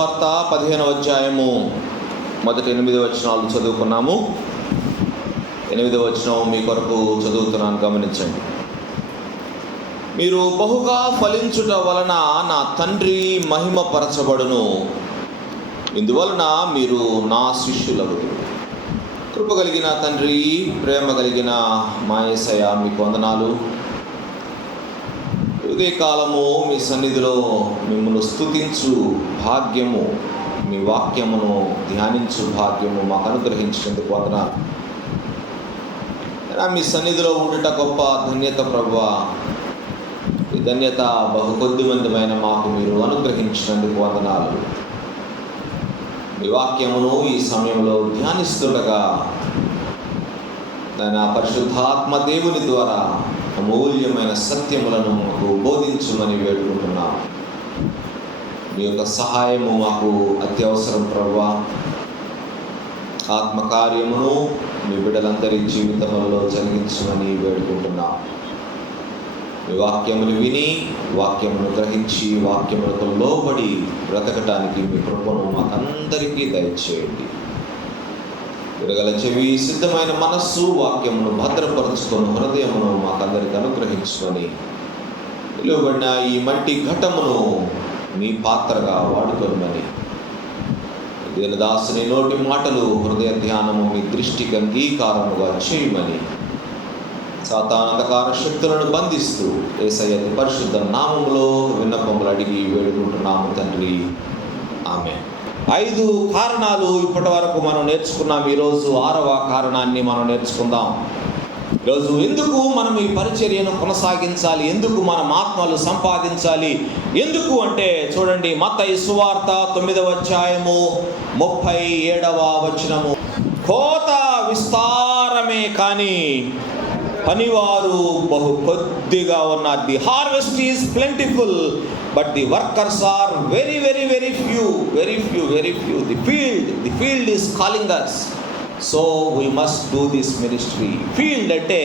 సువార్త 15వ అధ్యాయము మొదటి 8 వచనాలు చదువుకున్నాము. 8వ వచనం మీ కొరకు చదువుతున్నాను, గమనించండి. మీరు బహుగా ఫలించుట వలన నా తండ్రి మహిమపరచబడును, ఇందువలన మీరు నా శిష్యులగుదురు. కృప కలిగిన తండ్రి, ప్రేమ కలిగిన మా యేసయ్య, మీకు వందనాలు. ఉదయకాలము మీ సన్నిధిలో మిమ్మల్ని స్తుతించు భాగ్యము, మీ వాక్యమును ధ్యానించు భాగ్యము మాకు అనుగ్రహించినందుకు వందనాలు. మీ సన్నిధిలో ఉండుట గొప్ప ధన్యత ప్రభువా. ఈ ధన్యత బహు కొద్ది మందిమైన మాకు మీరు అనుగ్రహించినందుకు వందనాలు. మీ వాక్యమును ఈ సమయంలో ధ్యానిస్తుండగా నా పరిశుద్ధాత్మ దేవుని ద్వారా అమూల్యమైన సత్యములను మాకు బోధించుమని వేడుకుంటున్నాం. మీ యొక్క సహాయము మాకు అత్యవసరం ప్రభువా. ఆత్మకార్యమును మీ బిడ్డలందరి జీవితంలో జరిగించమని వేడుకుంటున్నాం. మీ వాక్యములు విని, వాక్యమును గ్రహించి, వాక్యములకు లోబడి బ్రతకటానికి మీ కృపను మాకందరికీ దయచేయండి. విడగల చెవి, సిద్ధమైన మనస్సు, వాక్యమును భద్రపరుచుకొని హృదయమును మాకందరికి అనుగ్రహించుకొని నిలువబడిన ఈ మట్టి ఘటమును మీ పాత్రగా వాడుకోమని, దీనదాసుని నోటి మాటలు హృదయ ధ్యానము మీ దృష్టికి అంగీకారముగా చేయమని, సాతానంధకార శక్తులను బంధిస్తూ యేసయ్య పరిశుద్ధ నామములో విన్నపములు అడిగి వేడుకుంటున్నాము తండ్రి, ఆమేన్. 5 కారణాలు ఇప్పటి వరకు మనం నేర్చుకున్నాం. ఈరోజు 6వ కారణాన్ని మనం నేర్చుకుందాం. ఈరోజు ఎందుకు మనం ఈ పరిచర్యను కొనసాగించాలి, ఎందుకు మనం ఆత్మలు సంపాదించాలి, ఎందుకు అంటే చూడండి, మత్తయి సువార్త 9వ అధ్యాయము 37వ వచనము. కోత విస్తారమే కానీ పనివారు బహు కొద్దిగా ఉన్నారు. The harvest is plentiful but the workers are very very very few, very few, very few. The field is calling us, so we must do this ministry. Field అంటే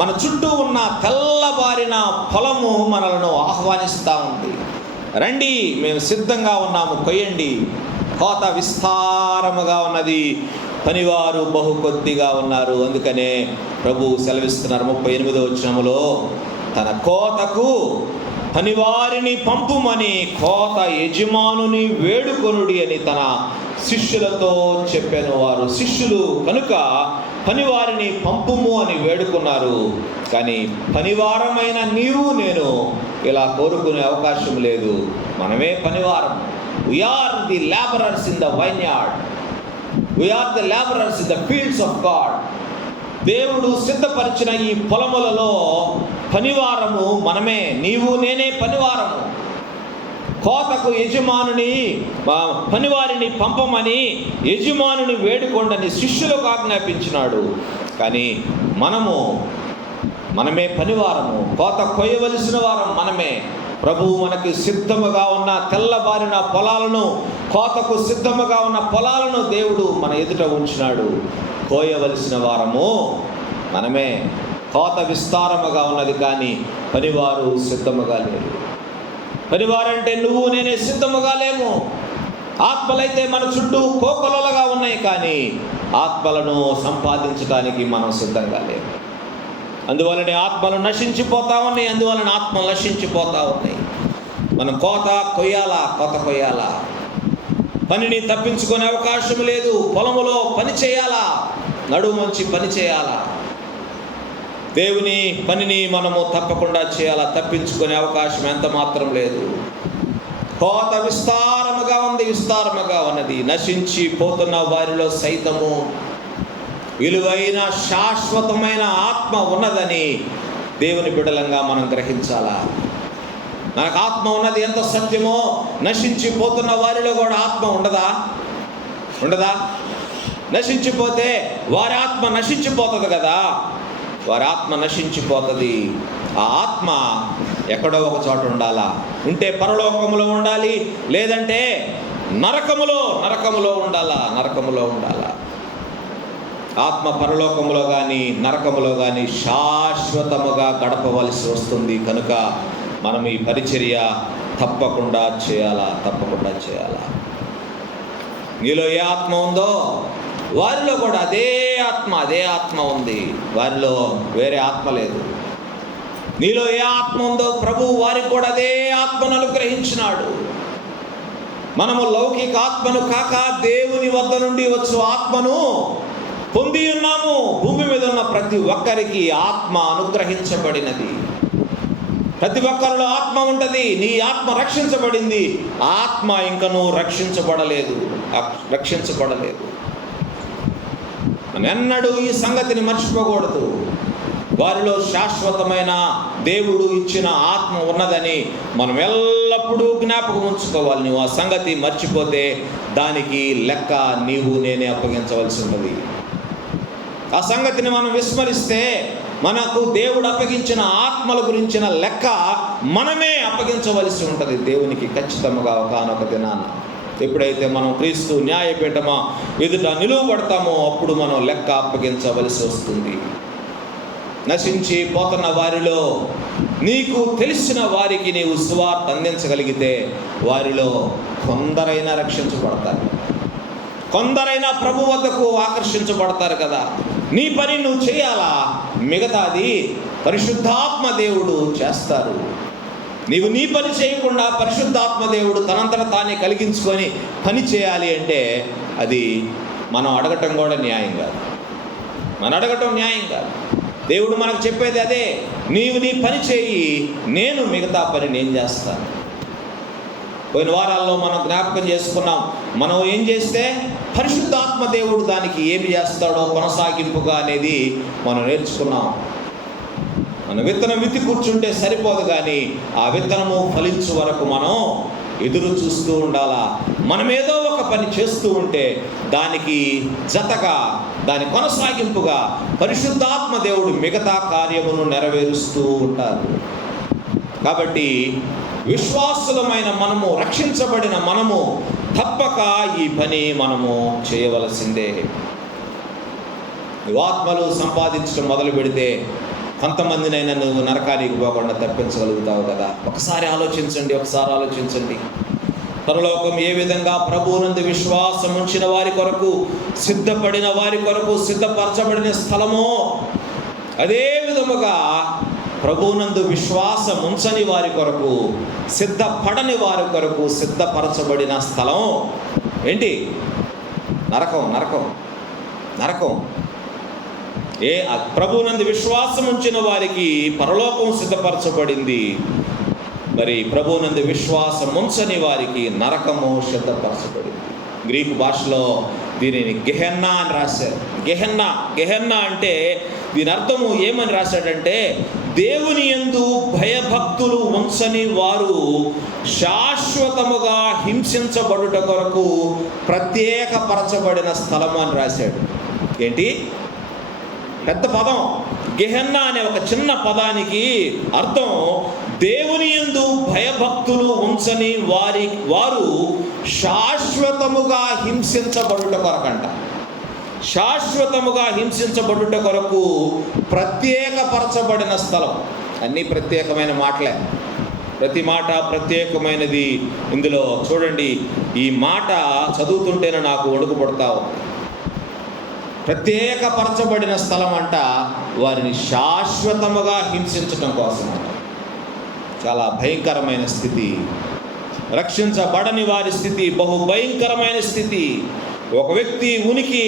మన చుట్టూ ఉన్న తెల్లబారిన పొలము మనలను ఆహ్వానిస్తూ ఉంది. రండి, మేము సిద్ధంగా ఉన్నాము, కొయ్యండి. కోత విస్తారముగా ఉన్నది, పనివారు బహు కొద్దిగా ఉన్నారు. అందుకనే ప్రభు సెలవిస్తున్నారు 38వ వచనములో, తన కోతకు పనివారిని పంపుమని కోత యజమానుని వేడుకొనుడి అని తన శిష్యులతో చెప్పాను. వారు శిష్యులు కనుక పనివారిని పంపుము అని వేడుకున్నారు. కానీ పనివారమైన నీవు నేను ఇలా కోరుకునే అవకాశం లేదు. మనమే పనివారం. We are the laborers in the vineyard. We are the laborers in the fields of God. దేవుడు సిద్ధపరిచిన ఈ పొలములలో పనివారము మనమే, నీవు నేనే పనివారము. కోతకు యజమానుని పనివారిని పంపమని యజమానుని వేడుకొండని శిష్యులకు ఆజ్ఞాపించినాడు. కానీ మనమే పనివారము, కోత కొయ్యవలసిన వారం మనమే. ప్రభువు మనకు సిద్ధముగా ఉన్న తెల్లబారిన పొలాలను, కోతకు సిద్ధముగా ఉన్న పొలాలను దేవుడు మన ఎదుట ఉంచినాడు. కోయవలసిన వారము మనమే. కోత విస్తారముగా ఉన్నది కానీ పనివారు సిద్ధముగా లేరు. పనివారంటే నువ్వు నేనే సిద్ధముగా లేము. ఆత్మలైతే మన చుట్టూ కోకొలలుగా ఉన్నాయి కానీ ఆత్మలను సంపాదించడానికి మనం సిద్ధంగా లేము. అందువలనే ఆత్మలు నశించిపోతా ఉన్నాయి. ఆత్మలు నశించిపోతా ఉన్నాయి. మనం కోత కొయ్యాలా. పనిని తప్పించుకునే అవకాశం లేదు. పొలములో పని చేయాలా, నడుము మంచి పని చేయాలా. దేవుని పనిని మనము తప్పకుండా చేయాలా, తప్పించుకునే అవకాశం ఎంత మాత్రం లేదు. కోత విస్తారముగా ఉన్నది. నశించిపోతున్న వారిలో సైతము విలువైన శాశ్వతమైన ఆత్మ ఉన్నదని దేవుని బిడ్డలంగా మనం గ్రహించాలా. మనకు ఆత్మ ఉన్నది ఎంత సత్యమో, నశించిపోతున్న వారిలో కూడా ఆత్మ ఉండదా? నశించిపోతే వారి ఆత్మ నశించిపోతుంది కదా. వారి ఆత్మ నశించిపోతుంది. ఆ ఆత్మ ఎక్కడో ఒక చోట ఉండాలా. ఉంటే పరలోకములో ఉండాలి, లేదంటే నరకములో ఉండాలా. ఆత్మ పరలోకములో కానీ నరకములో కానీ శాశ్వతముగా గడపవలసి వస్తుంది. కనుక మనం ఈ పరిచర్య తప్పకుండా చేయాలా. నీలో ఏ ఆత్మ ఉందో వారిలో కూడా అదే ఆత్మ ఉంది. వారిలో వేరే ఆత్మ లేదు. నీలో ఏ ఆత్మ ఉందో ప్రభువు వారికి కూడా అదే ఆత్మను అనుగ్రహించినాడు. మనము లౌకిక ఆత్మను కాక దేవుని వద్ద నుండి వచ్చు ఆత్మను పొంది ఉన్నాము. భూమి మీద ఉన్న ప్రతి ఒక్కరికి ఆత్మ అనుగ్రహించబడినది. ప్రతి ఒక్కరిలో ఆత్మ ఉంటుంది. నీ ఆత్మ రక్షించబడింది. ఆత్మ ఇంకనూ రక్షించబడలేదు. మనం ఎన్నడూ ఈ సంగతిని మర్చిపోకూడదు. వారిలో శాశ్వతమైన దేవుడు ఇచ్చిన ఆత్మ ఉన్నదని మనం ఎల్లప్పుడూ జ్ఞాపకం ఉంచుకోవాలి. నువ్వు ఆ సంగతి మర్చిపోతే దానికి లెక్క నేనే అప్పగించవలసి ఉన్నది. ఆ సంగతిని మనం విస్మరిస్తే మనకు దేవుడు అప్పగించిన ఆత్మల గురించిన లెక్క మనమే అప్పగించవలసి ఉంటుంది దేవునికి ఖచ్చితంగా ఒకానొక దినాన. ఎప్పుడైతే మనం క్రీస్తు న్యాయపీఠమా ఎదుట నిలువబడతామో అప్పుడు మనం లెక్క అప్పగించవలసి వస్తుంది. నశించి పోతున్న వారిలో నీకు తెలిసిన వారికి నీవు సువార్త అందించగలిగితే వారిలో కొందరైనా రక్షించబడతారు, కొందరైనా ప్రభు వద్దకు ఆకర్షించబడతారు కదా. నీ పని నువ్వు చేయాలా, మిగతాది పరిశుద్ధాత్మ దేవుడు చేస్తారు. నీవు నీ పని చేయకుండా పరిశుద్ధాత్మ దేవుడు తనంతట తానే కలిగించుకొని పని చేయాలి అంటే అది మనం అడగటం కూడా న్యాయం కాదు. దేవుడు మనకు చెప్పేది అదే, నీవు నీ పని చేయి, నేను మిగతా పని నేను చేస్తాను. పోయిన వారాల్లో మనం జ్ఞాపకం చేసుకున్నాం. మనం ఏం చేస్తే పరిశుద్ధాత్మ దేవుడు దానికి ఏమి చేస్తాడో కొనసాగింపుగా అనేది మనం నేర్చుకున్నాం. మన విత్తనం విత్తి కూర్చుంటే సరిపోదు, కానీ ఆ విత్తనము ఫలించు వరకు మనం ఎదురు చూస్తూ ఉండాలా. మనం ఏదో ఒక పని చేస్తూ ఉంటే దానికి జతగా, దాని కొనసాగింపుగా పరిశుద్ధాత్మ దేవుడు మిగతా కార్యమును నెరవేరుస్తూ ఉంటారు. కాబట్టి విశ్వాసులమైన మనము, రక్షించబడిన మనము తప్పక ఈ పని మనము చేయవలసిందే. నువ్వు ఆత్మలు సంపాదించడం మొదలు పెడితే కొంతమందినైనా నువ్వు నరకానికి పోకుండా తప్పించగలుగుతావు కదా. ఒకసారి ఆలోచించండి. పరలోకం ఏ విధంగా ప్రభువునందు విశ్వాసం ఉంచిన వారి కొరకు, సిద్ధపడిన వారి కొరకు సిద్ధపరచబడిన స్థలమో, అదే విధముగా ప్రభువునందు విశ్వాసం ఉంచని వారి కొరకు, సిద్ధపడని వారి కొరకు సిద్ధపరచబడిన స్థలం ఏంటి? నరకం. ప్రభువునందు విశ్వాసం ఉంచిన వారికి పరలోకం సిద్ధపరచబడింది. మరి ప్రభువునందు విశ్వాసం ఉంచని వారికి నరకము సిద్ధపరచబడింది. గ్రీకు భాషలో దీనిని గెహెన్నా అని రాశారు. గెహెన్నా అంటే దీని అర్థము ఏమని రాశాడంటే, దేవుని యందు భయభక్తులు ఉంచని వారు శాశ్వతముగా హింసించబడుట కొరకు ప్రత్యేకపరచబడిన స్థలము అని రాశాడు. ఏంటి? పెద్ద పదం. గెహెన్నా అనే ఒక చిన్న పదానికి అర్థం దేవుని యందు భయభక్తులు ఉంచని వారు శాశ్వతముగా హింసించబడుట కొరకంట. శాశ్వతముగా హింసించబడుట కొరకు ప్రత్యేకపరచబడిన స్థలం. అన్నీ ప్రత్యేకమైన మాటలే, ప్రతి మాట ప్రత్యేకమైనది. ఇందులో చూడండి, ఈ మాట చదువుతుంటేనే నాకు వణుకు పడతావు. ప్రత్యేకపరచబడిన స్థలం అంట వారిని శాశ్వతముగా హింసించటం కోసం. చాలా భయంకరమైన స్థితి. రక్షించబడని వారి స్థితి బహు భయంకరమైన స్థితి. ఒక వ్యక్తి ఉనికి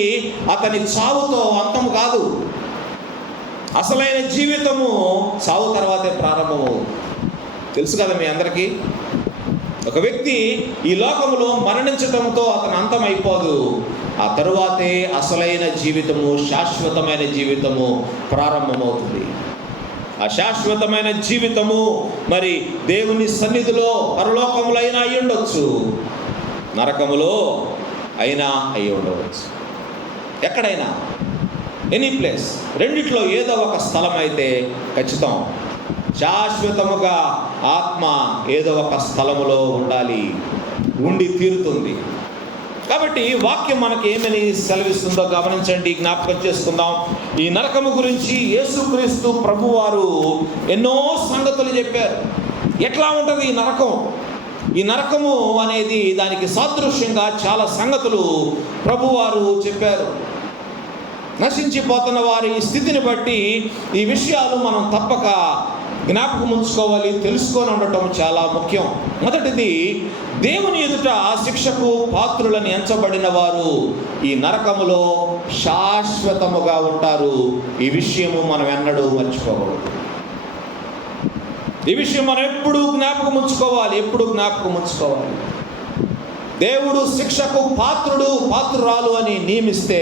అతని చావుతో అంతము కాదు. అసలైన జీవితము చావు తర్వాతే ప్రారంభము. తెలుసు కదా మీ అందరికీ. ఒక వ్యక్తి ఈ లోకములో మరణించటంతో అతను అంతమైపోదు. ఆ తరువాతే అసలైన జీవితము, శాశ్వతమైన జీవితము ప్రారంభమవుతుంది. ఆ శాశ్వతమైన జీవితము మరి దేవుని సన్నిధిలో పరలోకములో అయినా అయి ఉండొచ్చు, నరకములో అయినా అయి ఉండవచ్చు. ఎక్కడైనా, ఎనీ ప్లేస్, రెండిట్లో ఏదో ఒక స్థలం అయితే ఖచ్చితం. శాశ్వతముగా ఆత్మ ఏదో ఒక స్థలములో ఉండి తీరుతుంది. కాబట్టి వాక్యం మనకి ఏమని సెలవిస్తుందో గమనించండి, జ్ఞాపకం చేసుకుందాం. ఈ నరకము గురించి యేసుక్రీస్తు ప్రభువారు ఎన్నో సంగతులు చెప్పారు. ఎట్లా ఉంటుంది ఈ నరకం? ఈ నరకము అనేది దానికి సాదృశ్యంగా చాలా సంగతులు ప్రభువారు చెప్పారు. నశించిపోతున్న వారి స్థితిని బట్టి ఈ విషయాలు మనం తప్పక జ్ఞాపకం ఉంచుకోవాలి, తెలుసుకొని ఉండటం చాలా ముఖ్యం. మొదటిది, దేవుని ఎదుట శిక్షకు పాత్రులని ఎంచబడిన వారు ఈ నరకములో శాశ్వతముగా ఉంటారు. ఈ విషయము మనం ఎన్నడూ మర్చిపోకూడదు. ఈ విషయం మనం ఎప్పుడు జ్ఞాపకం ఉంచుకోవాలి. దేవుడు శిక్షకు పాత్రురాలు అని నియమిస్తే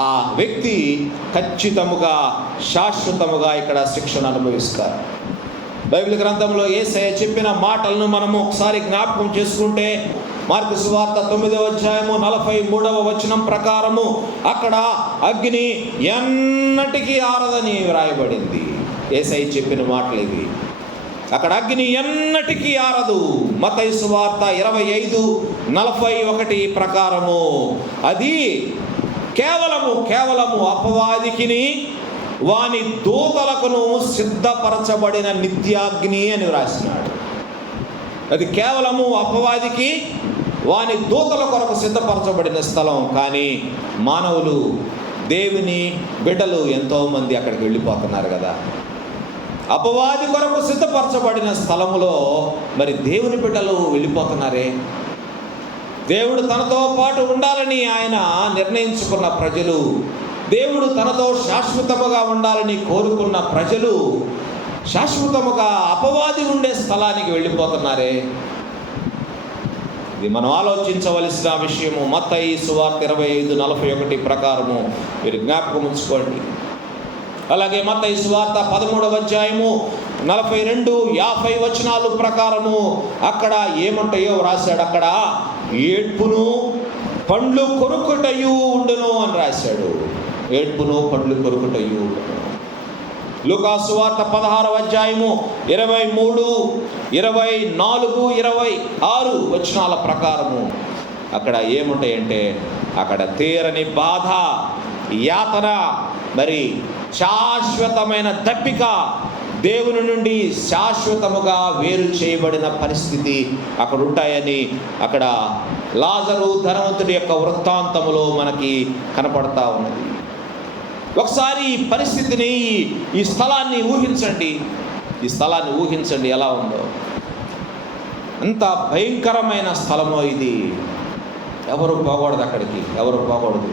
ఆ వ్యక్తి ఖచ్చితముగా శాశ్వతముగా ఇక్కడ శిక్షను అనుభవిస్తారు. బైబిల్ గ్రంథంలో యేసయ్య చెప్పిన మాటలను మనము ఒకసారి జ్ఞాపకం చేసుకుంటే, మార్కు సువార్త 9వ అధ్యాయము 43వ వచనం ప్రకారము అక్కడ అగ్ని ఎన్నటికీ ఆరదని వ్రాయబడింది. యేసయ్య చెప్పిన మాటలు ఇవి. అక్కడ అగ్ని ఎన్నటికీ ఆరదు. మత్తయి సువార్త 25:41 ప్రకారము అది కేవలము అపవాదికిని వాని దూతలకును సిద్ధపరచబడిన నిత్యాగ్ని అని వ్రాసినాడు. అది కేవలము అపవాదికి వాని దూతల కొరకు సిద్ధపరచబడిన స్థలం. కానీ మానవులు, దేవుని బిడ్డలు ఎంతోమంది అక్కడికి వెళ్ళిపోతున్నారు కదా. అపవాది కొరకు సిద్ధపరచబడిన స్థలములో మరి దేవుని బిడ్డలు వెళ్ళిపోతున్నారే. దేవుడు తనతో పాటు ఉండాలని ఆయన నిర్ణయించుకున్న ప్రజలు, దేవుడు తనతో శాశ్వతముగా ఉండాలని కోరుకున్న ప్రజలు శాశ్వతముగా అపవాది ఉండే స్థలానికి వెళ్ళిపోతున్నారే. ఇది మనం ఆలోచించవలసిన విషయము. మత్తయి సువార్త 25:41 ప్రకారము మీరు జ్ఞాపకం ఉంచుకోండి. అలాగే మత్తయి సువార్త 13వ అధ్యాయము 42-50 వచనాలు ప్రకారము అక్కడ ఏమంటాయో రాశాడు. అక్కడ ఏడ్పును పండ్లు కొరుకుటయు ఉండును అని రాశాడు. ఏడ్పును పండ్లు కొరుకుటయు. లూకా సువార్త 16వ అధ్యాయము 23, 24, 26 వచనాల ప్రకారము అక్కడ ఏముంటాయంటే అక్కడ తీరని బాధ, యాతన, మరి శాశ్వతమైన దప్పిక, దేవుని నుండి శాశ్వతముగా వేరు చేయబడిన పరిస్థితి అక్కడ ఉంటాయని అక్కడ లాజరు ధనవంతుడి యొక్క వృత్తాంతములో మనకి కనపడతా ఉన్నది. ఒకసారి ఈ పరిస్థితిని, ఈ స్థలాన్ని ఊహించండి ఎలా ఉందో. అంత భయంకరమైన స్థలమో ఇది. ఎవరు పోకూడదు అక్కడికి, ఎవరు పోకూడదు.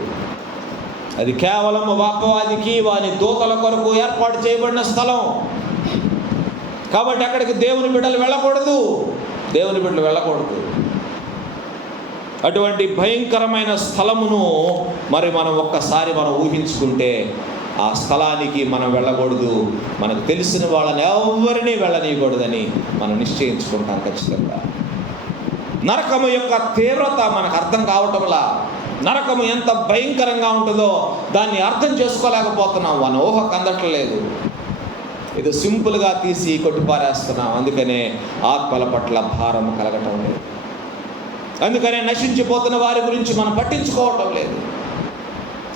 అది కేవలం అపవాదికి వాని దూతల కొరకు ఏర్పాటు చేయబడిన స్థలం. కాబట్టి అక్కడికి దేవుని బిడ్డలు వెళ్ళకూడదు. అటువంటి భయంకరమైన స్థలమును మరి మనం ఒక్కసారి ఊహించుకుంటే ఆ స్థలానికి మనం వెళ్ళకూడదు. మనకు తెలిసిన వాళ్ళని ఎవరిని వెళ్ళనీయకూడదని మనం నిశ్చయించుకుంటాం ఖచ్చితంగా. నరకము యొక్క తీవ్రత మనకు అర్థం కావటంలా, నరకము ఎంత భయంకరంగా ఉంటుందో దాన్ని అర్థం చేసుకోలేకపోతున్నాం. మన ఊహకు అందట్లేదు. ఇది సింపుల్గా తీసి కొట్టిపారేస్తున్నాం. అందుకనే ఆత్మల పట్ల భారం కలగటం లేదు. అందుకనే నశించిపోతున్న వారి గురించి మనం పట్టించుకోవటం లేదు.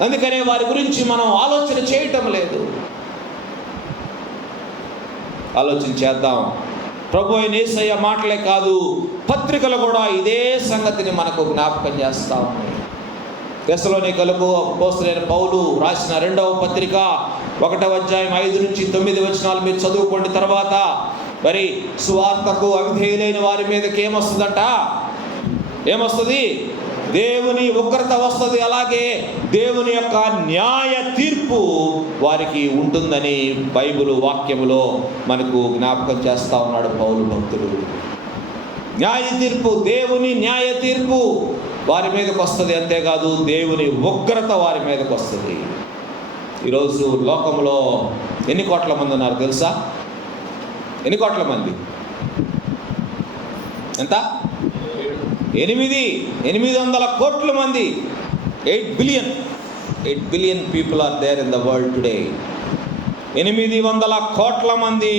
అందుకనే వారి గురించి మనం ఆలోచన చేయటం లేదు. ఆలోచన చేద్దాం. ప్రభు అయిన యేసయ్య మాటలే కాదు, పత్రికలు కూడా ఇదే సంగతిని మనకు జ్ఞాపకం చేస్తా ఉన్నాయి. తెస్సలోనికలకు అపోస్తలుడైన పౌలు రాసిన 2వ పత్రిక 1వ అధ్యాయం 5-9 వచనాలు మీరు చదువుకోండి. తర్వాత మరి సువార్తకు అవిధేయులైన వారి మీదకి ఏమొస్తుంది? దేవుని ఉగ్రత వస్తుంది. అలాగే దేవుని యొక్క న్యాయ తీర్పు వారికి ఉంటుందని బైబిల్ వాక్యములో మనకు జ్ఞాపకం చేస్తా ఉన్నాడు పౌలు భక్తుడు. న్యాయ తీర్పు, దేవుని న్యాయ తీర్పు వారి మీదకి వస్తుంది. అంతేకాదు దేవుని ఉగ్రత వారి మీదకి వస్తుంది. ఈరోజు లోకంలో ఎన్ని కోట్ల మంది ఉన్నారు తెలుసా? ఎన్ని కోట్ల మంది? ఎంత? 800 కోట్ల మంది. 8 billion people are there in the world today. 800 కోట్ల మంది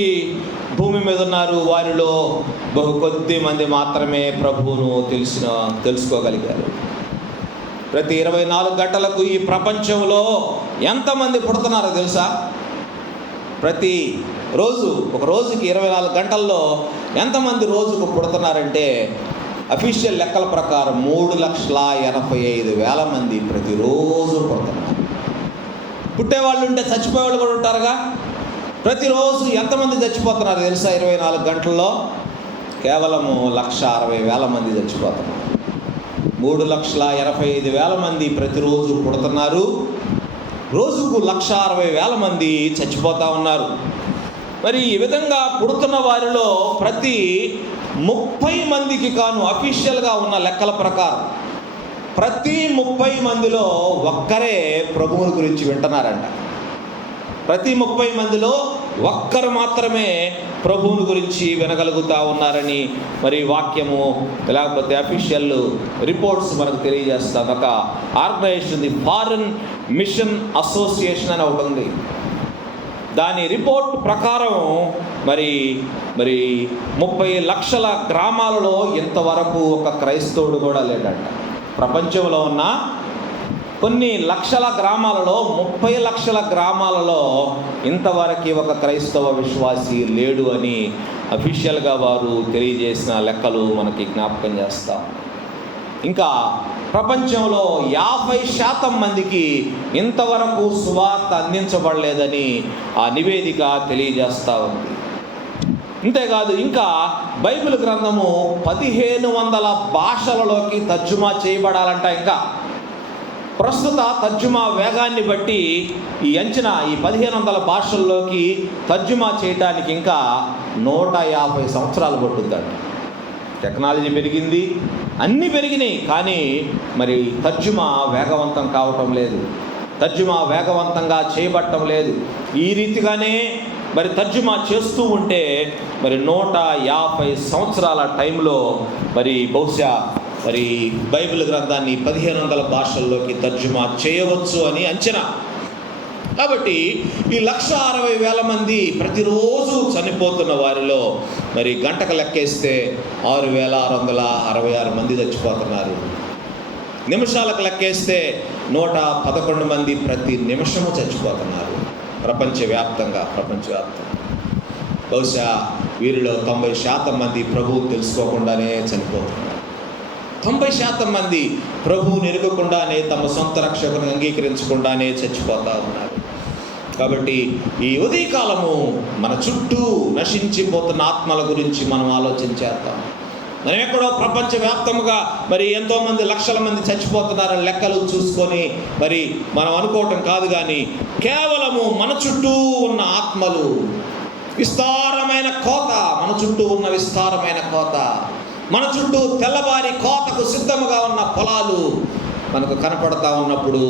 భూమి మీద ఉన్నారు. వారిలో బహు కొద్ది మంది మాత్రమే ప్రభువును తెలుసుకోగలిగారు. ప్రతి 24 గంటలకు ఈ ప్రపంచంలో ఎంతమంది పుడుతున్నారో తెలుసా? ప్రతి రోజు, ఒక రోజుకి 24 గంటల్లో ఎంతమంది రోజుకు పుడుతున్నారంటే అఫీషియల్ లెక్కల ప్రకారం 3,85,000 మంది ప్రతిరోజు పుడుతున్నారు. పుట్టేవాళ్ళు ఉంటే చచ్చిపోయేవాళ్ళు కూడా ఉంటారుగా. ప్రతిరోజు ఎంతమంది చచ్చిపోతున్నారు తెలుసా? 24 గంటల్లో కేవలము 1,60,000 మంది చచ్చిపోతున్నారు. 3,85,000 మంది ప్రతిరోజు పుడుతున్నారు. రోజుకు 1,60,000 మంది చచ్చిపోతూ ఉన్నారు. మరి ఈ విధంగా పుడుతున్న వారిలో ప్రతి 30 మందికి కాను అఫీషియల్గా ఉన్న లెక్కల ప్రకారం ప్రతి 30 మందిలో ఒక్కరే ప్రభువుని గురించి వింటున్నారంట. ప్రతి 30 మందిలో ఒక్కరు మాత్రమే ప్రభువుని గురించి వినగలుగుతూ ఉన్నారని మరి వాక్యము లేకపోతే అఫీషియల్ రిపోర్ట్స్ మనకు తెలియజేస్తాం. ఒక organisation the foreign mission association అని ఒకటి ఉంది. దాని రిపోర్ట్ ప్రకారం మరి 30 లక్షల గ్రామాలలో ఇంతవరకు ఒక క్రైస్తవుడు కూడా లేడంట. ప్రపంచంలో ఉన్న కొన్ని లక్షల గ్రామాలలో 30 లక్షల గ్రామాలలో ఇంతవరకు ఒక క్రైస్తవ విశ్వాసి లేడు అని అఫీషియల్గా వారు తెలియజేసిన లెక్కలు మనకి జ్ఞాపకం చేస్తాం. ఇంకా ప్రపంచంలో 50% మందికి ఇంతవరకు సువార్త అందించబడలేదని ఆ నివేదిక తెలియజేస్తూ ఉంది. అంతేకాదు, ఇంకా బైబిల్ గ్రంథము 1500 భాషలలోకి తర్జుమా చేయబడాలంట. ఇంకా ప్రస్తుత తర్జుమా వేగాన్ని బట్టి ఈ అంచనా ఈ 1500 భాషల్లోకి తర్జుమా చేయటానికి ఇంకా 150 సంవత్సరాలు పట్టుద్దంట. టెక్నాలజీ పెరిగింది, అన్నీ పెరిగినాయి, కానీ మరి తర్జుమా వేగవంతం కావటం లేదు, తర్జుమా వేగవంతంగా చేయబట్టం లేదు. ఈ రీతిగానే మరి తర్జుమా చేస్తూ ఉంటే మరి 150 సంవత్సరాల టైంలో మరి బహుశా మరి బైబిల్ గ్రంథాన్ని 1500 భాషల్లోకి తర్జుమా చేయవచ్చు అని అంచనా. కాబట్టి ఈ 1,60,000 మంది ప్రతిరోజు చనిపోతున్న వారిలో మరి గంటకు లెక్కేస్తే 6,666 మంది చచ్చిపోతున్నారు. నిమిషాలకు లెక్కేస్తే 111 మంది ప్రతి నిమిషము చచ్చిపోతున్నారు ప్రపంచవ్యాప్తంగా. బహుశా వీరిలో 90% మంది ప్రభువు తెలుసుకోకుండానే చనిపోతున్నారు. 90% మంది ప్రభువుని ఎరగకుండానే తమ సొంత రక్షకుని అంగీకరించకుండానే చచ్చిపోతూ ఉన్నారు. కాబట్టి ఈ ఉదయకాలము మన చుట్టూ నశించిపోతున్న ఆత్మల గురించి మనం ఆలోచించేద్దాం. మనం ఎక్కడో ప్రపంచవ్యాప్తముగా మరి ఎంతోమంది లక్షల మంది చచ్చిపోతున్నారని లెక్కలు చూసుకొని మరి మనం అనుకోవటం కాదు, కానీ కేవలము మన చుట్టూ ఉన్న ఆత్మలు, విస్తారమైన కోత, మన చుట్టూ ఉన్న విస్తారమైన కోత, మన చుట్టూ తెల్లవారి కోతకు సిద్ధముగా ఉన్న పొలాలు మనకు కనపడతా ఉన్నప్పుడు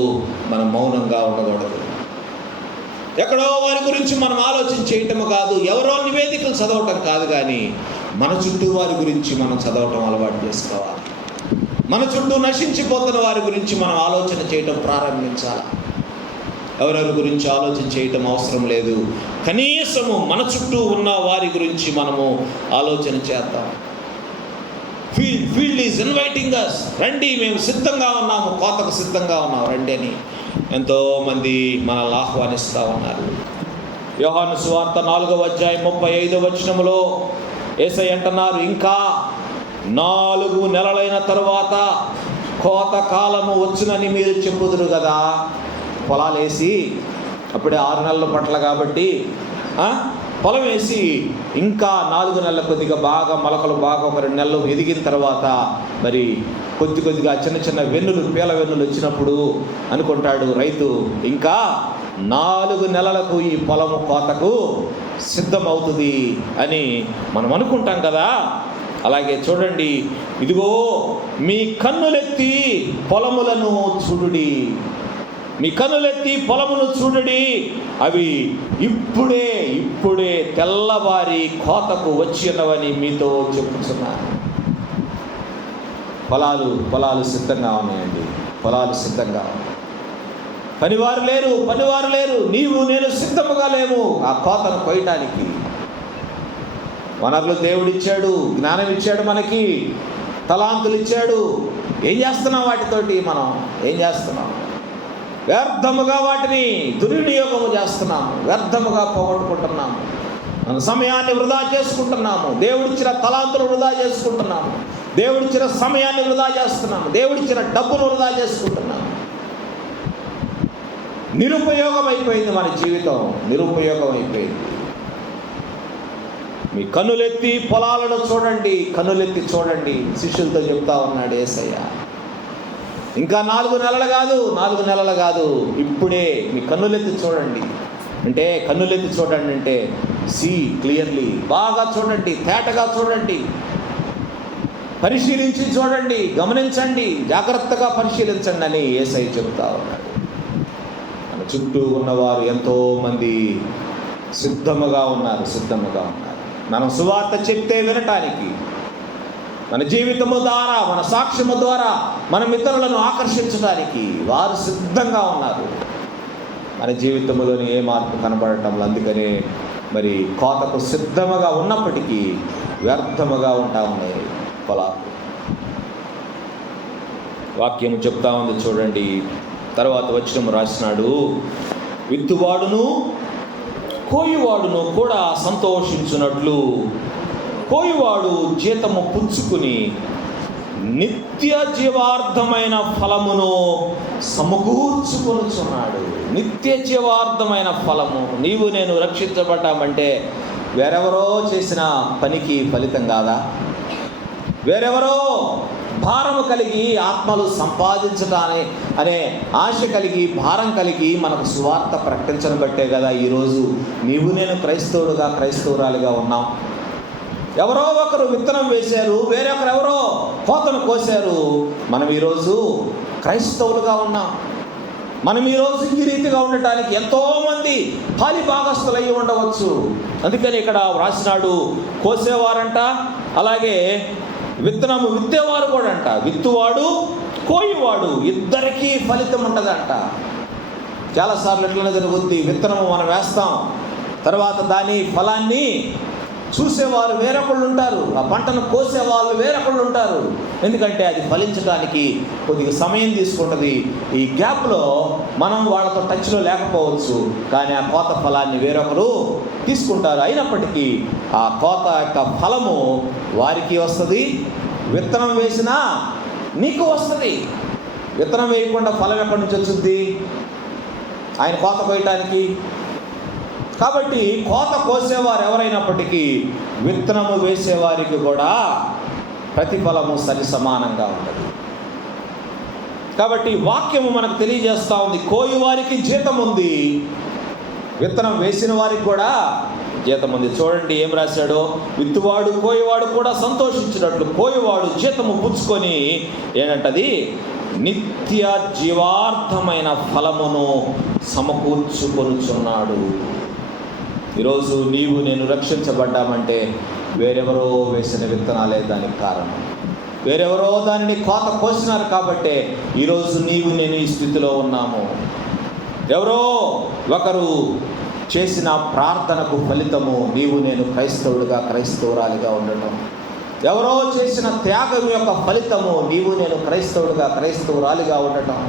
మనం మౌనంగా ఉండకూడదు. ఎక్కడో వారి గురించి మనం ఆలోచన చేయటము కాదు, ఎవరో నివేదికలు చదవటం కాదు, కానీ మన చుట్టూ వారి గురించి మనం చదవటం అలవాటు చేసుకోవాలి. మన చుట్టూ నశించిపోతున్న వారి గురించి మనం ఆలోచన చేయటం ప్రారంభించాలి. ఎవరెవరి గురించి ఆలోచన చేయటం అవసరం లేదు, కనీసము మన చుట్టూ ఉన్న వారి గురించి మనము ఆలోచన చేద్దాం. ఫీల్డ్ ఈజ్ ఇన్వైటింగ్ అస్, రండి మేము సిద్ధంగా ఉన్నాము, కోతకు సిద్ధంగా ఉన్నాము రండి అని ఎంతోమంది మనల్ని ఆహ్వానిస్తూ ఉన్నారు. యోహాను సువార్త 4వ అధ్యాయం 35వ వచనములో యేసయ్య అంటున్నారు, ఇంకా 4 నెలలైన తరువాత కోత కాలము వచ్చునని మీరు చెప్పుదురు కదా. పొలాలు వేసి అప్పుడే 6 నెలల పట్ల కాబట్టి పొలం వేసి ఇంకా 4 నెలల కొద్దిగా బాగా మొలకలు బాగా ఒక 2 నెలలు ఎదిగిన తర్వాత మరి కొద్దిగా చిన్న వెన్నులు, పీల వెన్నులు వచ్చినప్పుడు అనుకుంటాడు రైతు, ఇంకా 4 నెలలకు ఈ పొలము కోతకు సిద్ధమవుతుంది అని మనం అనుకుంటాం కదా. అలాగే చూడండి, ఇదిగో మీ కన్నులెత్తి పొలములను చూడుడి, మీ కన్నులెత్తి పొలమును చూడుడి, అవి ఇప్పుడే తెల్లవారి కోతకు వచ్చినవని మీతో చెప్పుచున్నాను. పొలాలు సిద్ధంగా ఉన్నాయండి, పొలాలు సిద్ధంగా ఉన్నాయి. పనివారు లేరు, నీవు నేను సిద్ధముగా లేము ఆ కోతను కొయ్యటానికి. వనరులు దేవుడిచ్చాడు, జ్ఞానం ఇచ్చాడు, మనకి తలాంతులు ఇచ్చాడు. ఏం చేస్తున్నాం వాటితోటి? మనం ఏం చేస్తున్నాం? వ్యర్థముగా వాటిని దుర్వినియోగము చేస్తున్నాము, వ్యర్థముగా పోగొట్టుకుంటున్నాము. మన సమయాన్ని వృధా చేసుకుంటున్నాము. దేవుడిచ్చిన తలాంతులు వృధా చేసుకుంటున్నాము. దేవుడిచ్చిన సమయాన్ని వృధా చేస్తున్నాము. దేవుడిచ్చిన డబ్బును వృధా చేసుకుంటున్నాము. నిరుపయోగం అయిపోయింది మన జీవితం, నిరుపయోగం అయిపోయింది. మీ కన్నులెత్తి పొలాలను చూడండి, కన్నులెత్తి చూడండి. శిష్యులతో చెప్తా ఉన్నాడు యేసయ్య. ఇంకా 4 నెలలు కాదు, ఇప్పుడే మీ కన్నులెత్తి చూడండి. అంటే కన్నులెత్తి చూడండి అంటే సీ క్లియర్లీ, బాగా చూడండి, తేటగా చూడండి, పరిశీలించి చూడండి, గమనించండి, జాగ్రత్తగా పరిశీలించండి అని యేసయ్య చెప్తా ఉన్నాడు. మన చుట్టూ ఉన్నవారు ఎంతోమంది సిద్ధముగా ఉన్నారు. మనం సువార్త చెప్తే వినటానికి, మన జీవితము ద్వారా, మన సాక్ష్యము ద్వారా మన ఇతరులను ఆకర్షించడానికి వారు సిద్ధంగా ఉన్నారు. మన జీవితంలోని ఏ మార్పు కనబడటం. అందుకనే మరి కోతకు సిద్ధముగా ఉన్నప్పటికీ వ్యర్థముగా ఉంటా ఉన్నాయి పొలాలు. వాక్యము చెప్తా ఉంది చూడండి. తర్వాత వచనము రాసినాడు, విత్తువాడును కోయువాడును కూడా సంతోషించున్నట్లు కోయువాడు జీతము పుచ్చుకుని నిత్య జీవార్థమైన ఫలమును సమకూర్చుకొనుచున్నాడు. నిత్య జీవార్థమైన ఫలము. నీవు నేను రక్షించబడ్డామంటే వేరెవరో చేసిన పనికి ఫలితం కాదా? వేరెవరో భారము కలిగి ఆత్మలు సంపాదించటానే అనే ఆశ కలిగి, భారం కలిగి మనకు సువార్త ప్రకటించడం బట్టే కదా ఈరోజు నీవు నేను క్రైస్తవురాలిగా ఉన్నాం. ఎవరో ఒకరు విత్తనం వేశారు, వేరొకరెవరో కోతను కోశారు. మనం ఈరోజు క్రైస్తవులుగా ఉన్నాం. మనం ఈరోజు ఈ రీతిగా ఉండటానికి ఎంతోమంది పాలి భాగస్థులై ఉండవచ్చు. అందుకని ఇక్కడ వ్రాసినాడు, కోసేవారంట, అలాగే విత్తనము విత్తేవారు కూడా అంట. విత్తువాడు కోయువాడు ఇద్దరికీ ఫలితం ఉంటుందంట. చాలాసార్లు ఎట్లనే జరుగుద్ది, విత్తనము మనం వేస్తాం, తర్వాత దాని ఫలాన్ని చూసేవారు వేరొకళ్ళు ఉంటారు, ఆ పంటను కోసేవాళ్ళు వేరొకళ్ళు ఉంటారు. ఎందుకంటే అది ఫలించడానికి కొద్దిగా సమయం తీసుకుంటుంది. ఈ గ్యాప్లో మనం వాళ్ళతో టచ్లో లేకపోవచ్చు, కానీ ఆ కోత ఫలాన్ని వేరొకరు తీసుకుంటారు. అయినప్పటికీ ఆ కోత యొక్క ఫలము వారికి వస్తుంది. విత్తనం వేసినా నీకు వస్తుంది. విత్తనం వేయకుండా ఫలం ఎక్కడి నుంచి వచ్చింది? ఆయన కోత కోయటానికి. కాబట్టి కోత కోసేవారు ఎవరైనప్పటికీ విత్తనము వేసేవారికి కూడా ప్రతిఫలము సరి సమానంగా ఉంటుంది. కాబట్టి వాక్యము మనకు తెలియజేస్తూ ఉంది, కోయువారికి జీతం ఉంది, విత్తనం వేసిన వారికి కూడా జీతం ఉంది. చూడండి ఏం రాశాడో, విత్తువాడు కోయువాడు కూడా సంతోషించినట్లు కోయువాడు జీతము పుచ్చుకొని ఏంటంటది నిత్య జీవార్థమైన ఫలమును సమకూర్చుకొనుచున్నాడు. ఈరోజు నీవు నేను రక్షించబడ్డామంటే వేరెవరో వేసిన విత్తనాలే దానికి కారణం. వేరెవరో దానిని కోత కోసినారు కాబట్టే ఈరోజు నీవు నేను ఈ స్థితిలో ఉన్నాము. ఎవరో ఒకరు చేసిన ప్రార్థనకు ఫలితము నీవు నేను క్రైస్తవురాలిగా ఉండటం. ఎవరో చేసిన త్యాగం యొక్క ఫలితము నీవు నేను క్రైస్తవురాలిగా ఉండటం.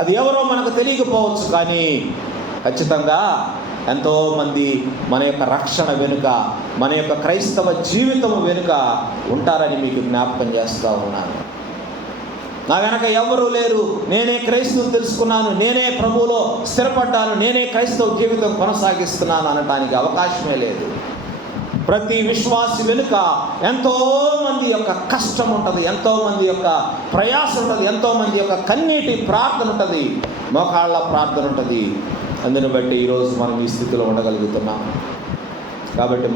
అది ఎవరో మనకు తెలియకపోవచ్చు, కానీ ఖచ్చితంగా ఎంతోమంది మన యొక్క రక్షణ వెనుక, మన యొక్క క్రైస్తవ జీవితం వెనుక ఉంటారని మీకు జ్ఞాపకం చేస్తూ ఉన్నాను. నా వెనక ఎవరూ లేరు, నేనే క్రైస్తవం తెలుసుకున్నాను, నేనే ప్రభువులో స్థిరపడ్డాను, నేనే క్రైస్తవ జీవితం కొనసాగిస్తున్నాను అనటానికి అవకాశమే లేదు. ప్రతి విశ్వాసి వెనుక ఎంతోమంది యొక్క కష్టం ఉంటుంది, ఎంతోమంది యొక్క ప్రయాస ఉంటుంది, ఎంతోమంది యొక్క కన్నీటి ప్రార్థన ఉంటుంది, మోకాళ్ళ ప్రార్థన ఉంటుంది. అందుని బట్టి ఈరోజు మనం ఈ స్థితిలో ఉండగలుగుతున్నాం. కాబట్టి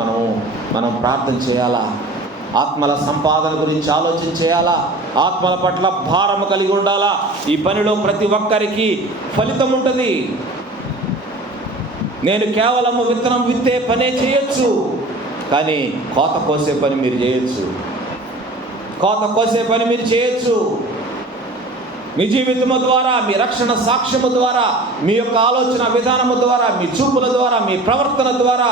మనం ప్రార్థన చేయాలా, ఆత్మల సంపాదన గురించి ఆలోచన చేయాలా, ఆత్మల పట్ల భారము కలిగి ఉండాలా. ఈ పనిలో ప్రతి ఒక్కరికి ఫలితం ఉంటుంది. నేను కేవలము విత్తనం విత్తే పనే చేయొచ్చు, కానీ కోత కోసే పని మీరు చేయొచ్చు. మీ జీవితము ద్వారా, మీ రక్షణ సాక్ష్యము ద్వారా, మీ యొక్క ఆలోచన విధానము ద్వారా, మీ చూపుల ద్వారా, మీ ప్రవర్తన ద్వారా,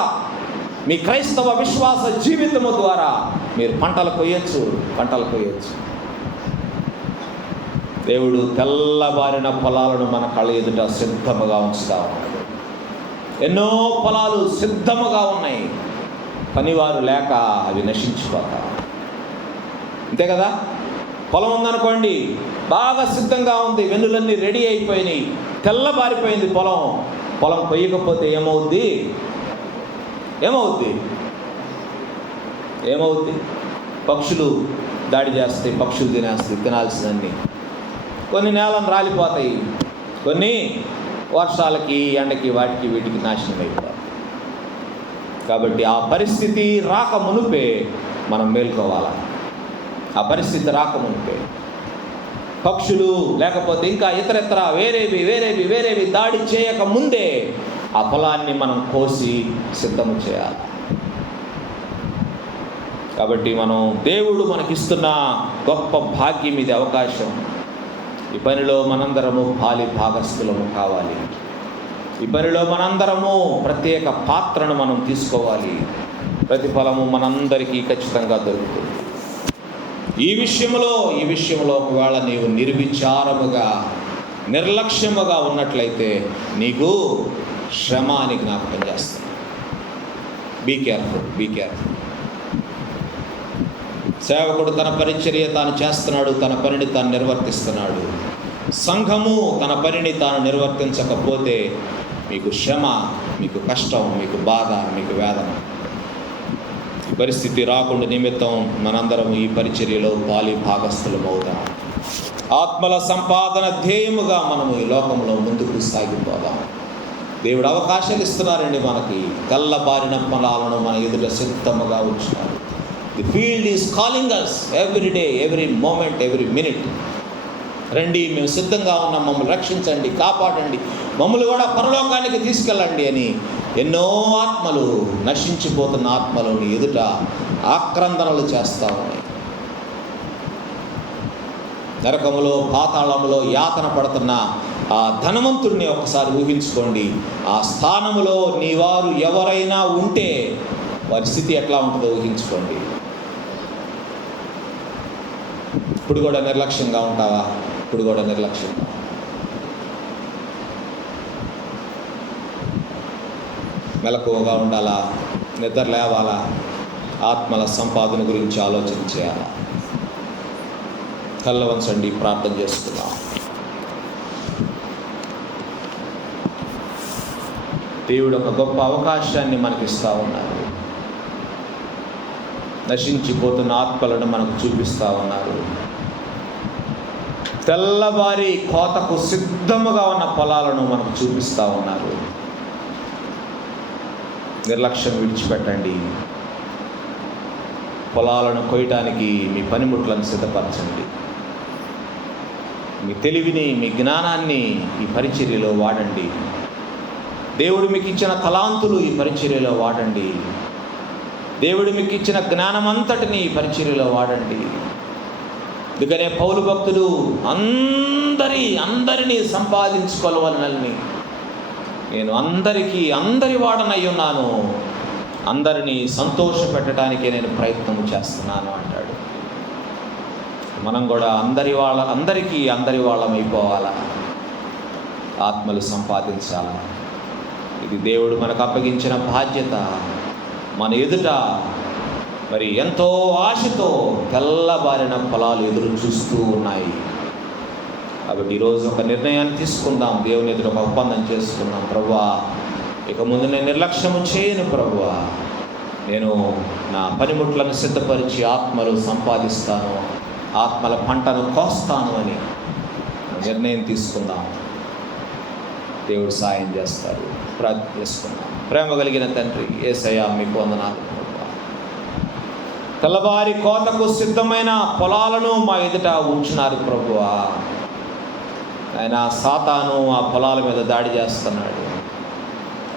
మీ క్రైస్తవ విశ్వాస జీవితము ద్వారా మీరు పంటలు కొయ్యొచ్చు. దేవుడు తెల్లబారిన పొలాలను మన కళ్ళ ఎదుట సిద్ధముగా ఉంచుతా ఉన్నాడు. ఎన్నో పొలాలు సిద్ధముగా ఉన్నాయి, పనివారు లేక అవి నశించిపోతా. అంతే కదా? పొలం ఉందనుకోండి, బాగా సిద్ధంగా ఉంది, వెన్నులన్నీ రెడీ అయిపోయినాయి, తెల్లబారిపోయింది పొలం కొయ్యకపోతే ఏమవుద్ది? పక్షులు దాడి చేస్తాయి, పక్షులు తినేస్తాయి తినాల్సినన్ని. కొన్ని నేలను రాలిపోతాయి, కొన్ని వర్షాలకి ఎండకి వాటికి వీటికి నాశనం అయిపోతాయి. కాబట్టి ఆ పరిస్థితి రాక మునుపే మనం మేల్కోవాలి. ఆ పరిస్థితి రాకముందే పక్షులు లేకపోతే ఇంకా ఇతరత్ర వేరేవి దాడి చేయక ముందే ఆ పొలాన్ని మనం కోసి సిద్ధము చేయాలి. కాబట్టి దేవుడు మనకిస్తున్న గొప్ప భాగ్యం ఇది, అవకాశం. ఈ పనిలో మనందరము భాగస్థులము కావాలి. ఈ పనిలో మనందరము ప్రత్యేక పాత్రను మనం తీసుకోవాలి. ప్రతిఫలము మనందరికీ ఖచ్చితంగా దొరుకుతుంది. ఈ విషయంలో ఒకవేళ నీవు నిర్విచారముగా నిర్లక్ష్యముగా ఉన్నట్లయితే నీకు శ్రమ అని జ్ఞాపకం చేస్తాను. Be careful. సేవకుడు తన పరిచర్య తాను చేస్తున్నాడు, తన పనిని తాను నిర్వర్తిస్తున్నాడు. సంఘము తన పనిని తాను నిర్వర్తించకపోతే మీకు శ్రమ, మీకు కష్టం, మీకు బాధ, మీకు వేదన. ఈ పరిస్థితి రాకుండా నిమిత్తం మనందరం ఈ పరిచర్యలో భాగస్థులమవుదాం. ఆత్మల సంపాదన ధ్యేయముగా మనము ఈ లోకంలో ముందుకు సాగిపోదాం. దేవుడు అవకాశాలు ఇస్తున్నారండి మనకి. తెల్లబారిన పొలాలను మన ఎదుట సిద్ధముగా ఉంచుతారు. The field is calling us every day, every moment, every minute. రండి, మేము సిద్ధంగా ఉన్నాం, మమ్మల్ని రక్షించండి, కాపాడండి, మమ్మల్ని కూడా పరలోకానికి తీసుకెళ్ళండి అని ఎన్నో ఆత్మలు, నశించిపోతున్న ఆత్మలను ఎదుట ఆక్రందనలు చేస్తూ ఉన్నాయి. నరకములో, పాతాళములో యాతన పడుతున్న ఆ ధనవంతుడిని ఒకసారి ఊహించుకోండి. ఆ స్థానములో నీ వారు ఎవరైనా ఉంటే వారి స్థితి ఎట్లా ఉంటుందో ఊహించుకోండి. ఇప్పుడు కూడా నిర్లక్ష్యంగా ఉంటావా? ఇప్పుడు కూడా నిర్లక్ష్యంగా. మెలకువగా ఉండాలా, నిద్ర లేవాలా, ఆత్మల సంపాదన గురించి ఆలోచన చేయాలా. కళ్ళ వంచండి, ప్రార్థన చేసుకుందాం. దేవుడు ఒక గొప్ప అవకాశాన్ని మనకిస్తూ ఉన్నారు. నశించిపోతున్న ఆత్మలను మనకు చూపిస్తూ ఉన్నారు. తెల్లవారి కోతకు సిద్ధముగా ఉన్న పొలాలను మనకు చూపిస్తూ ఉన్నారు. నిర్లక్ష్యం విడిచిపెట్టండి. పొలాలను కొయ్యటానికి మీ పనిముట్లను సిద్ధపరచండి. మీ తెలివిని, మీ జ్ఞానాన్ని ఈ పరిచర్యలో వాడండి. దేవుడు మీకు ఇచ్చిన తలాంతులు ఈ పరిచర్యలో వాడండి. దేవుడు మీకు ఇచ్చిన జ్ఞానమంతటిని ఈ పరిచర్యలో వాడండి. అందుకనే పౌలు భక్తుడు అందరినీ సంపాదించుకోవాలని, నేను అందరి వాడనై ఉన్నాను, అందరినీ సంతోష పెట్టడానికే నేను ప్రయత్నం చేస్తున్నాను అంటాడు. మనం కూడా అందరి వాళ్ళం అయిపోవాలా, ఆత్మలు సంపాదించాలా. ఇది దేవుడు మనకు అప్పగించిన బాధ్యత. మన ఎదుట మరి ఎంతో ఆశతో తెల్లబారిన పొలాలు ఎదురు చూస్తూ ఉన్నాయి. కాబట్టి ఈరోజు ఒక నిర్ణయాన్ని తీసుకుందాం. దేవుని ఎదుట ఒక ఒప్పందం చేసుకుందాం. ప్రభువా, ఇక ముందు నేను నిర్లక్ష్యము చేయను. ప్రభువా, నేను నా పనిముట్లను సిద్ధపరిచి ఆత్మలు సంపాదిస్తాను, ఆత్మల పంటను కోస్తాను అని నిర్ణయం తీసుకుందాం. దేవుడు సాయం చేస్తారు. ప్రార్థన చేసుకుందాం. ప్రేమ కలిగిన తండ్రి యేసయ్యా, మీకు వందనాలు. తెల్లవారి కోతకు సిద్ధమైన పొలాలను మా ఎదుట ఉంచినారు ప్రభువా. ఆయన సాతాను ఆ పొలాల మీద దాడి చేస్తున్నాడు.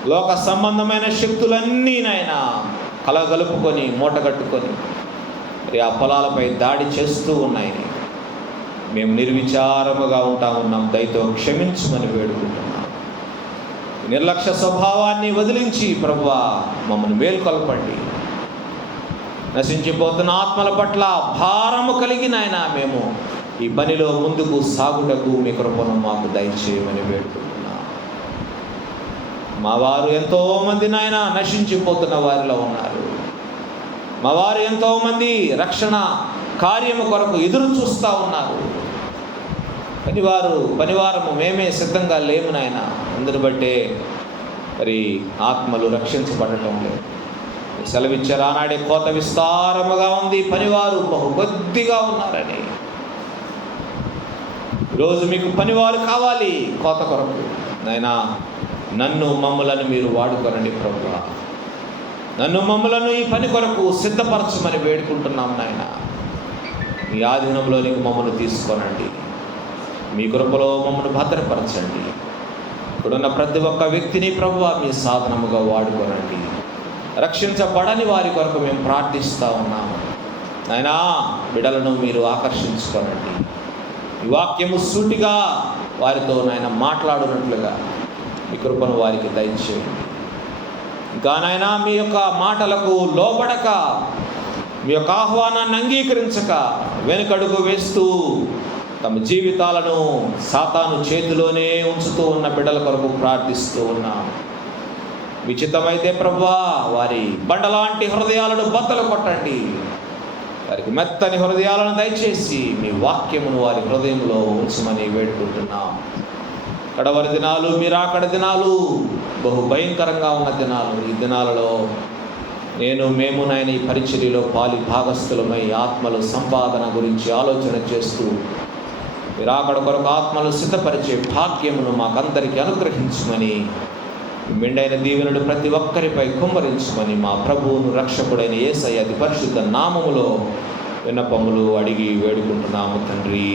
లోక సంబంధమైన శక్తులన్నీ నాయన కలగలుపుకొని మూటగట్టుకొని మరి ఆ పొలాలపై దాడి చేస్తూ ఉన్నాయి. మేము నిర్విచారముగా ఉన్నాం. దయతో క్షమించమని వేడుకుంటున్నాం. నిర్లక్ష్య స్వభావాన్ని వదిలించి ప్రభువా మమ్మల్ని మేల్కొల్పండి. నశించిపోతున్న ఆత్మల పట్ల భారము కలిగిన ఆయన మేము ఈ పనిలో ముందుకు సాగుటకు మీ కృపను మాకు దయచేయమని వేడుకుంటున్నాం. మా వారు ఎంతోమంది నాయన నశించిపోతున్న వారిలో ఉన్నారు. మా వారు ఎంతోమంది రక్షణ కార్యము కొరకు ఎదురు చూస్తూ ఉన్నారు. పనివారము మేమే సిద్ధంగా లేము నాయన. అందుని బట్టే మరి ఆత్మలు రక్షించబడటం లేదు. సెలవిచ్చారు ఆనాడే కోత విస్తారముగా ఉంది, పనివారు బహు కొద్దిగా ఉన్నారని. ఈరోజు మీకు పనివారు కావాలి కోత కొరకు. నాయనా నన్ను మమ్మలను మీరు వాడుకోనండి ప్రభువా. నన్ను మమ్మలను ఈ పని కొరకు సిద్ధపరచమని వేడుకుంటున్నాం నాయన. మీ ఆధీనంలోనికి మమ్మల్ని తీసుకోనండి. మీ కృపలో మమ్మల్ని భద్రపరచండి. ఇప్పుడున్న ప్రతి ఒక్క వ్యక్తిని ప్రభువా మీ సాధనముగా వాడుకోనండి. రక్షించబడని వారి కొరకు మేము ప్రార్థిస్తూ ఉన్నాము నాయనా. బిడ్డలను మీరు ఆకర్షించుకోనండి. ఈ వాక్యము సూటిగా వారితో నాయన మాట్లాడునట్లుగా మీ కృపను వారికి దయచేయండి. ఇంకా నాయన మీ యొక్క మాటలకు లోబడక, మీ యొక్క ఆహ్వానాన్ని అంగీకరించక వెనుకడుగు వేస్తూ తమ జీవితాలను సాతాను చేతిలోనే ఉంచుతూ ఉన్న బిడ్డల కొరకు ప్రార్థిస్తూ ఉన్నాం. విచితమైతే ప్రభువా వారి బండలాంటి హృదయాలను బద్దలు కొట్టండి. వారికి మెత్తని హృదయాలను దయచేసి మీ వాక్యమును వారి హృదయంలో ఉంచమని వేడుకుంటున్నాం. కడవరి దినాలు, మీరాకడ దినాలు బహు భయంకరంగా ఉన్న దినాలు. ఈ దినాలలో మేము నాయన ఈ పరిచర్యలో పాలి భాగస్థులమై ఆత్మల సంపాదన గురించి ఆలోచన చేస్తూ మీరాకడ కొరకు ఆత్మలు సిద్ధపరిచే భాగ్యమును మాకందరికీ అనుగ్రహించమని, మెండైన దీవెనలు ప్రతి ఒక్కరిపై కుమ్మరించమని మా ప్రభువును రక్షకుడైన యేసయ్య అతి పరిశుద్ధ నామములో విన్నపములు అడిగి వేడుకుంటున్నాము తండ్రి.